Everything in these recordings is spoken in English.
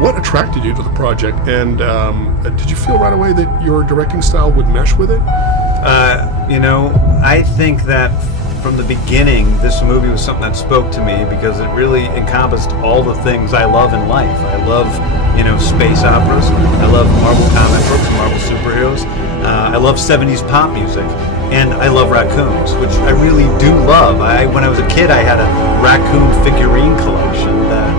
what attracted you to the project, and did you feel right away that your directing style would mesh with it? I think that from the beginning, this movie was something that spoke to me because it really encompassed all the things I love in life. I love, space operas. I love Marvel comic books, Marvel superheroes. I love 70s pop music. And I love raccoons, which I really do love. When I was a kid, I had a raccoon figurine collection that,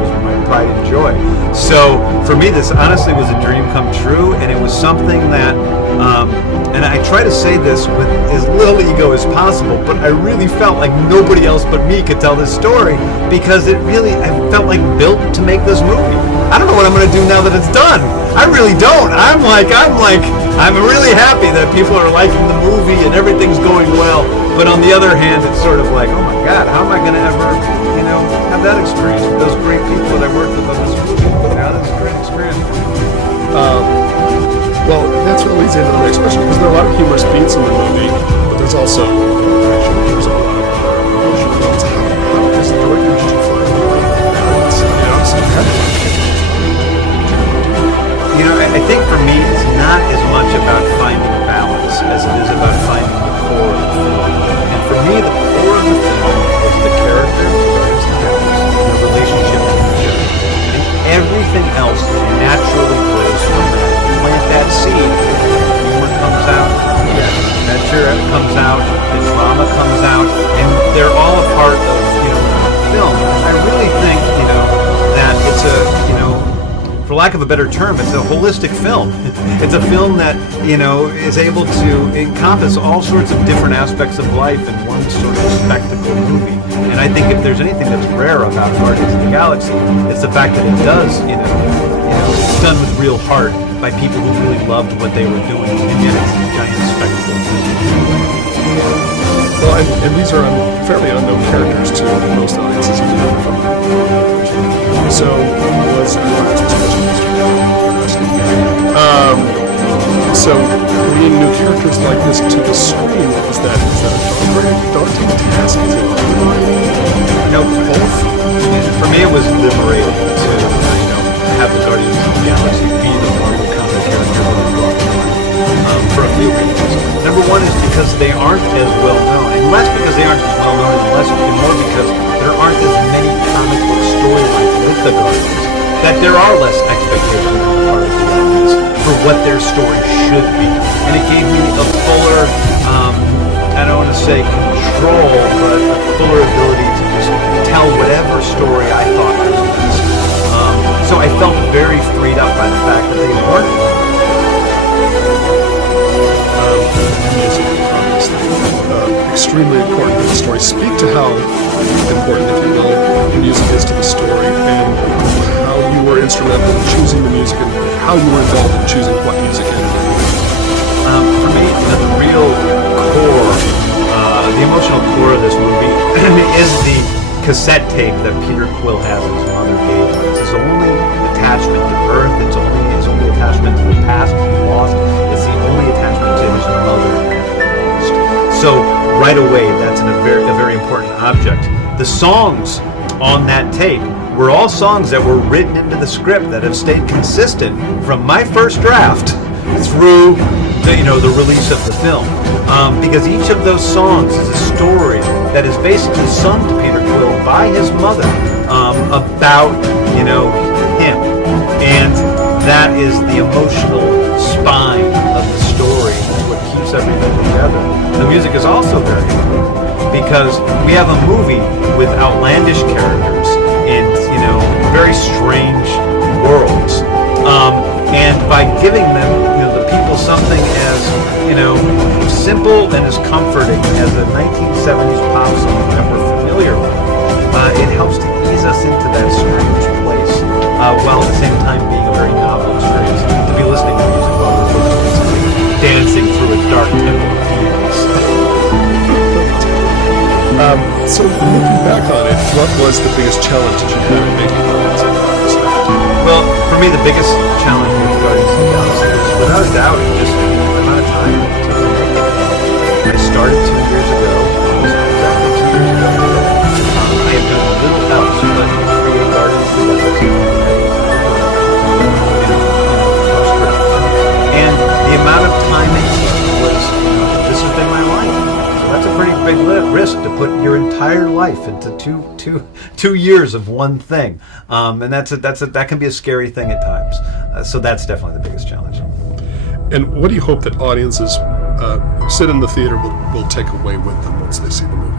was my pride and joy. So for me, this honestly was a dream come true, and it was something that, and I try to say this with as little ego as possible, but I really felt like nobody else but me could tell this story because I felt like built to make this movie. I don't know what I'm going to do now that it's done. I really don't. I'm really happy that people are liking the movie and everything's going well. But on the other hand, it's sort of like, oh my God, how am I going to ever, have that experience with those great people that I worked with on this movie? That's a great experience. Well, that sort of leads into the next question, because there are a lot of humorous beats in the movie, but there's also a lot of emotional beats. How, as a director, did you find the right balance? I think for me, it's not as much about finding balance as it is about finding the core of the film. And for me, the core of the film is the character, the relationship to each other. And everything else naturally grows from that. Plant that seed, humor comes out, the adventure comes out, the drama comes out, and they're all a part of, the film. I really think, that it's for lack of a better term, it's a holistic film. It's a film that, is able to encompass all sorts of different aspects of life in one sort of spectacle movie. And I think if there's anything that's rare about Guardians of the Galaxy, it's the fact that it does, it's done with real heart by people who really loved what they were doing, and yet it's a giant spectacle. Well, and these are fairly unknown characters to most audiences. So, so bringing new characters like this to the screen, is that a daunting task? Is it liberating? Both. For me, it was liberating to have the Guardians of the Galaxy be the Marvel comic character that I brought to for a few reasons. Number one is because they aren't as well known, and less because they aren't as well known, and more because there aren't as many comic book storylines with the Guardians, that there are less expectations on the part of the audience for what their story should be. And it gave me a fuller, I don't want to say control, but a fuller ability to just tell whatever story I thought was best. So I felt very freed up by the fact that they weren't. Music, obviously, extremely important to the story. Speak to how important, if you will, music is to the story, and how you were instrumental in choosing the music, and how you were involved in choosing what music and for me, the real core, the emotional core of this movie is the cassette tape that Peter Quill has his mother gave him. It's his only attachment to Earth. It's his only attachment to the past he lost. It's the only attachment to his mother that he lost. So right away, that's a very important object. The songs on that tape were all songs that were written into the script that have stayed consistent from my first draft through the release of the film, because each of those songs is a story that is basically sung to Peter Quill by his mother about him, and that is the emotional spine of the story. It's what keeps everything together. The music is also very important because we have a movie with outlandish characters in very strange worlds, and by giving them the people something as simple and as comforting as a 1970s pop song that we're familiar with, it helps to ease us into that strange place, while at the same time being a very novel experience to be listening to music while we're dancing through a dark temple of demons. So looking back on it, what was the biggest challenge that you had in making Guardians of the Galaxy? Well, for me, the biggest challenge with Guardians of the Galaxy was, without a doubt, just the amount of time it took to make it. I started 2 years ago, almost exactly 2 years ago. I have done little else but create Guardians of the Galaxy. big risk to put your entire life into two years of one thing, and that can be a scary thing at times. So that's definitely the biggest challenge. And what do you hope that audiences who sit in the theater will take away with them once they see the movie?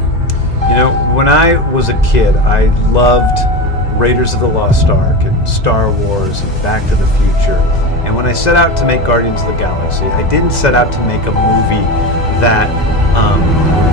You know, when I was a kid, I loved Raiders of the Lost Ark and Star Wars and Back to the Future. And when I set out to make Guardians of the Galaxy, I didn't set out to make a movie that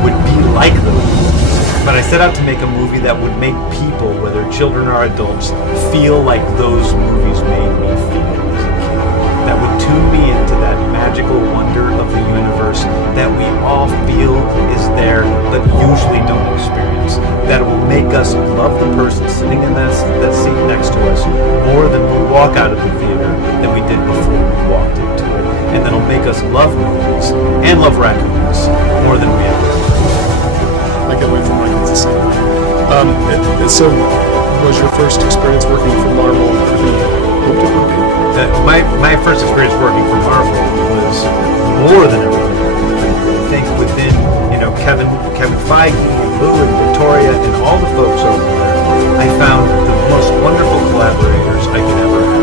would be like those movies, but I set out to make a movie that would make people, whether children or adults, feel like those movies made me feel as a kid. That would tune me into that magical wonder of the universe that we all feel is there, but usually don't experience. That will make us love the person sitting in that seat next to us more than we walk out of the theater than we did before we walked into it. And that'll make us love movies and love raccoons more than we ever did. I can't wait for my kids to see it. So, was your first experience working for Marvel everything you hoped it would be? My first experience working for Marvel was more than everything. I think within, Kevin Feige, Lou and Victoria, and all the folks over there, I found the most wonderful collaborators I could ever have.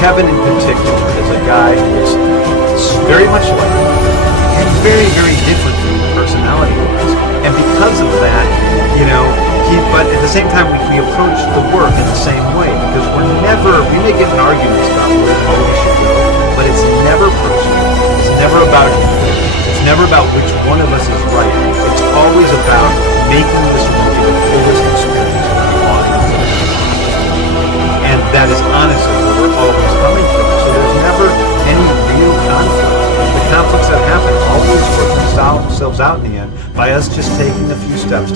Kevin in particular is a guy who is very much like me, and very, very different from me personality-wise. And because of that, but at the same time, we approach the work in the same way, because we may get in arguments about where the movie should go, but it's never personal. It's never about anything. It's never about which one of us is right. It's always about making this movie the fullest experience for the audience. And that is honestly where we're always coming from. So there's never any real conflict. The conflicts that happen always work themselves out in the end by us just taking a few steps